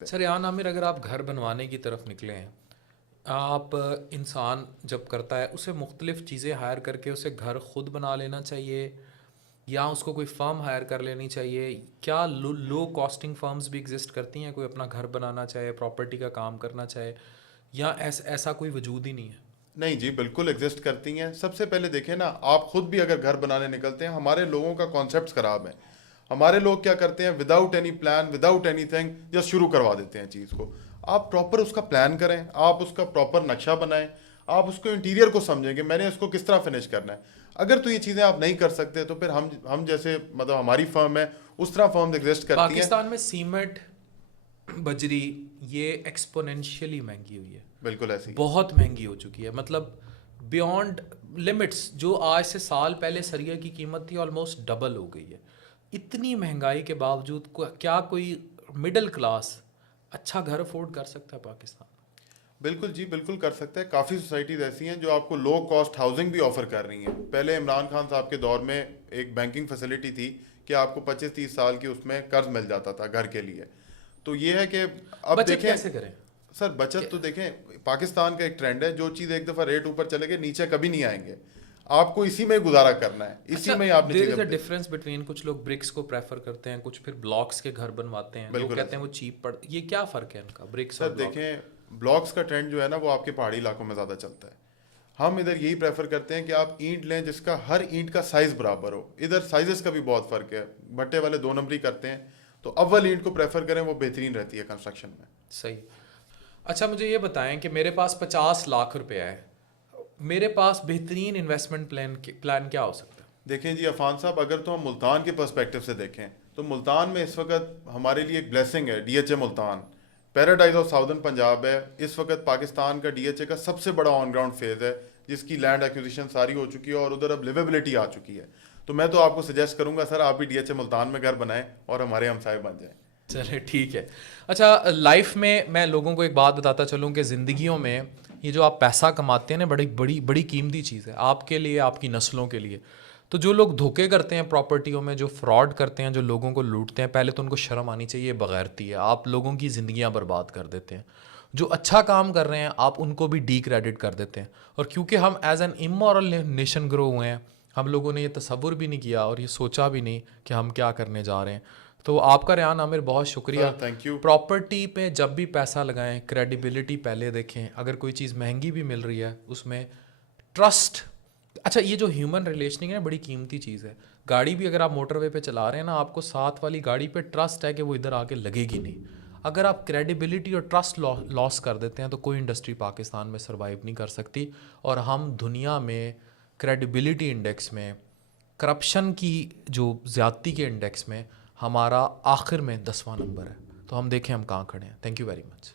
سر ریان عامر، اگر آپ گھر بنوانے کی طرف نکلے ہیں، آپ انسان جب کرتا ہے اسے مختلف چیزیں ہائر کر کے اسے گھر خود بنا لینا چاہیے، یا اس کو کوئی فرم ہائر کر لینی چاہیے؟ کیا لو کاسٹنگ فرمز بھی ایگزسٹ کرتی ہیں؟ کوئی اپنا گھر بنانا چاہے، پراپرٹی کا کام کرنا چاہے، یا ایسا کوئی وجود ہی نہیں ہے؟ نہیں جی، بالکل ایگزسٹ کرتی ہیں. سب سے پہلے دیکھیں نا، آپ خود بھی اگر گھر بنانے نکلتے ہیں، ہمارے لوگوں کا کانسیپٹس خراب ہیں. ہمارے لوگ کیا کرتے ہیں، without any plan, without any thing just شروع کروا دیتے ہیں چیز کو. آپ پراپر اس کا پلان کریں، آپ اس کا پراپر نقشہ بنائیں، آپ اس کو انٹیریئر کو سمجھیں کہ میں نے اس کو کس طرح فنش کرنا ہے. اگر تو یہ چیزیں آپ نہیں کر سکتے تو پھر ہم جیسے مطلب ہماری فرم ہے، اس طرح فرمز ایگزسٹ کرتی ہیں. پاکستان میں سیمنٹ، بجری، یہ ایکسپونینشیلی مہنگی ہوئی ہے، بالکل ایسی ہے. بہت مہنگی ہو چکی ہے. مطلب بیونڈ لمٹس. جو آج سے سال پہلے سریے کی قیمت تھی آلموسٹ ڈبل ہو گئی ہے. اتنی مہنگائی کے باوجود کیا کوئی مڈل کلاس اچھا گھر افورڈ کر سکتا ہے پاکستان میں؟ بالکل جی، بالکل کر سکتے ہیں. کافی سوسائٹیز ایسی ہیں جو آپ کو لو کاسٹ ہاؤسنگ بھی آفر کر رہی ہیں. پہلے عمران خان صاحب کے دور میں ایک بینکنگ فیسلٹی تھی کہ آپ کو 25-30 سال کی اس میں قرض مل جاتا تھا گھر کے لیے. تو یہ ہے کہ اب بچت دیکھیں کیسے کریں؟ سر، بچت تو دیکھیں، پاکستان کا ایک ٹرینڈ ہے، جو چیز ایک دفعہ ریٹ اوپر چلے گئے نیچے کبھی نہیں آئیں گے. آپ کو اسی میں گزارا کرنا ہے، اسی اچھا، میں آپ نے دیر چیزیں از اے ڈفرینس بٹوین کچھ لوگ برکس کو پریفر کرتے ہیں، کچھ پھر بلاکس کے گھر بنواتے ہیں. لوگ بالکل کہتے ایسے. ہیں وہ چیپ یہ کیا فرق ہے ان کا، برکس اور سر بلاکس؟ دیکھیں، بلاکس کا ٹرینڈ جو ہے نا وہ آپ کے پہاڑی علاقوں میں زیادہ چلتا ہے. ہم ادھر یہی پریفر کرتے ہیں کہ آپ اینٹ لیں جس کا ہر اینٹ کا سائز برابر ہو. ادھر سائزز کا بھی بہت فرق ہے، بھٹے والے 2 نمبری کرتے ہیں. تو اول اینٹ کو پریفر کریں، وہ بہترین رہتی ہے کنسٹرکشن میں. صحیح. اچھا مجھے یہ بتائیں کہ میرے پاس 50 لاکھ روپے ہے، میرے پاس بہترین انویسٹمنٹ پلان کیا ہو سکتا ہے؟ دیکھیں جی عفان صاحب، اگر تو ہم ملتان کے پرسپیکٹو سے دیکھیں تو ملتان میں اس وقت ہمارے لیے ایک بلیسنگ ہے. D H A Multan paradise of southern Punjab ہے. اس وقت پاکستان کا ڈی ایچ اے کا سب سے بڑا آن گراؤنڈ فیز ہے، جس کی لینڈ ایکوزیشن ساری ہو چکی ہے اور ادھر اب لیویبلٹی آ چکی ہے. تو میں تو آپ کو سجیسٹ کروں گا سر، آپ بھی ڈی ایچ اے ملتان میں گھر بنائیں اور ہمارے ہمسائے بن جائیں. چلے ٹھیک ہے. اچھا، لائف میں لوگوں کو ایک بات بتاتا چلوں کہ زندگیوں میں یہ جو آپ پیسہ کماتے ہیں نا، بڑی بڑی بڑی قیمتی چیز ہے آپ کے لیے، آپ کی نسلوں کے لیے. تو جو لوگ دھوکے کرتے ہیں پراپرٹیوں میں، جو فراڈ کرتے ہیں، جو لوگوں کو لوٹتے ہیں، پہلے تو ان کو شرم آنی چاہیے. بغیرتی ہے، آپ لوگوں کی زندگیاں برباد کر دیتے ہیں. جو اچھا کام کر رہے ہیں آپ ان کو بھی ڈی کریڈٹ کر دیتے ہیں. اور کیونکہ ہم ایز این امورل نیشن گرو ہوئے ہیں، ہم لوگوں نے یہ تصور بھی نہیں کیا اور یہ سوچا بھی نہیں کہ ہم کیا کرنے جا رہے ہیں. تو آپ کا ریان عامر بہت شکریہ. Sir thank you. پراپرٹی پہ جب بھی پیسہ لگائیں، کریڈیبلٹی پہلے دیکھیں. اگر کوئی چیز مہنگی بھی مل رہی ہے اس میں ٹرسٹ. اچھا، یہ جو ہیومن ریلیشننگ ہے بڑی قیمتی چیز ہے. گاڑی بھی اگر آپ موٹر وے پہ چلا رہے ہیں نا، آپ کو ساتھ والی گاڑی پہ ٹرسٹ ہے کہ وہ ادھر آ کے لگے گی نہیں. اگر آپ کریڈیبلٹی اور ٹرسٹ لاس کر دیتے ہیں تو کوئی انڈسٹری پاکستان میں سروائیو نہیں کر سکتی. اور ہم دنیا میں کریڈیبلٹی انڈیکس میں، کرپشن کی جو زیادتی کے انڈیکس میں، ہمارا آخر میں 10واں نمبر ہے. تو ہم دیکھیں ہم کہاں کھڑے ہیں. Thank you very much.